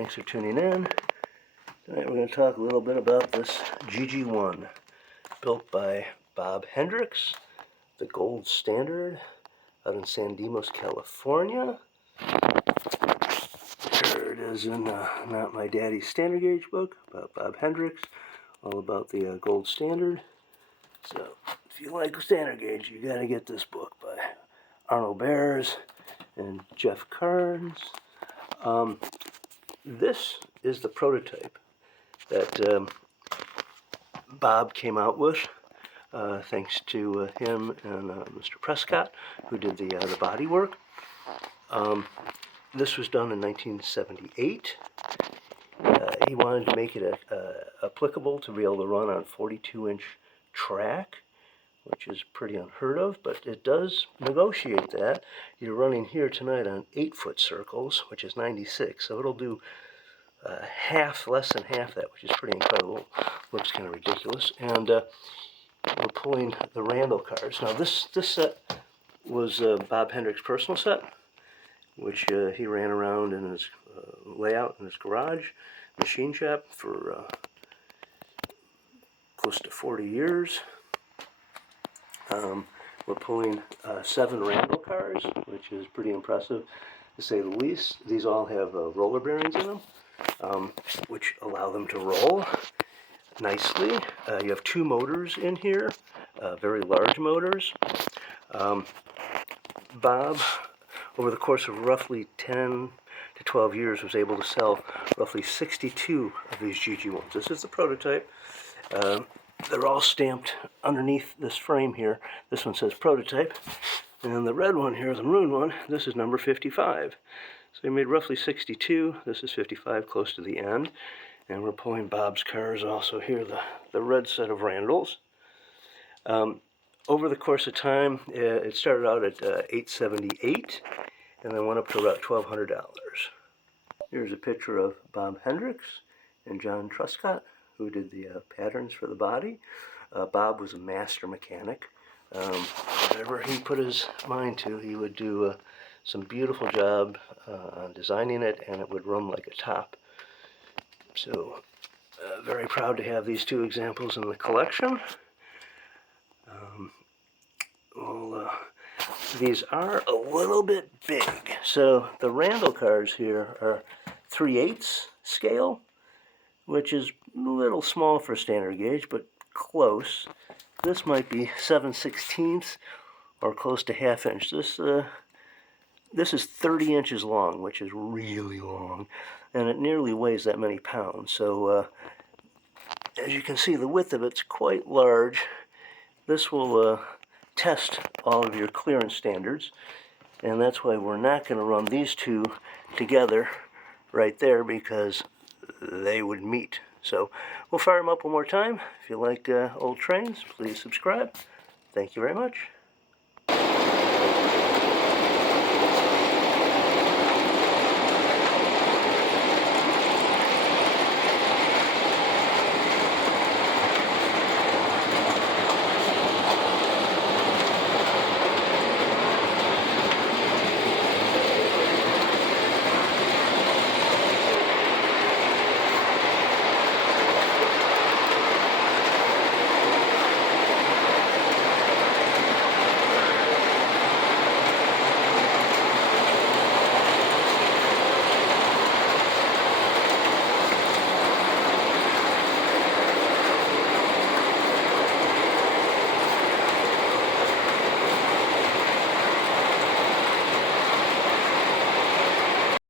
Thanks for tuning in. Tonight we're going to talk a little bit about this GG1, built by Bob Hendricks, the gold standard, out in San Dimas, California. Here it is in Not My Daddy's Standard Gauge book about Bob Hendricks, all about the gold standard. So if you like standard gauge, you got to get this book by Arnold Bears and Jeff Carnes. This is the prototype that Bob came out with, thanks to him and Mr. Prescott, who did the body work. This was done in 1978. He wanted to make it applicable to be able to run on 42-inch track, which is pretty unheard of, but it does negotiate that. You're running here tonight on 8-foot circles, which is 96, so it'll do less than half that, which is pretty incredible. Looks kind of ridiculous. And we're pulling the Randall cars. Now this set was Bob Hendricks' personal set, which he ran around in his layout in his garage, machine shop, for close to 40 years. We're pulling 7 Randall cars, which is pretty impressive, to say the least. These all have roller bearings in them, which allow them to roll nicely. You have 2 motors in here, very large motors. Bob, over the course of roughly 10 to 12 years, was able to sell roughly 62 of these GG1's. This is the prototype. They're all stamped underneath this frame here. This one says prototype. And then the red one here, the maroon one, this is number 55. So he made roughly 62. This is 55, close to the end. And we're pulling Bob's cars also here, the red set of Randalls. Over the course of time, it started out at $878 and then went up to about $1,200. Here's a picture of Bob Hendricks and John Truscott, who did the patterns for the body. Bob was a master mechanic. Whatever he put his mind to, he would do some beautiful job on designing it, and it would run like a top. So, very proud to have these 2 examples in the collection. These are a little bit big. So the Randall cars here are 3/8 scale, which is a little small for standard gauge, but close. This might be 7/16 or close to 1/2 inch. This is 30 inches long, which is really long, and it nearly weighs that many pounds. So as you can see, the width of it's quite large. This will test all of your clearance standards, and that's why we're not going to run these 2 together right there, because they would meet. So we'll fire them up one more time. If you like old trains, please subscribe. Thank you very much.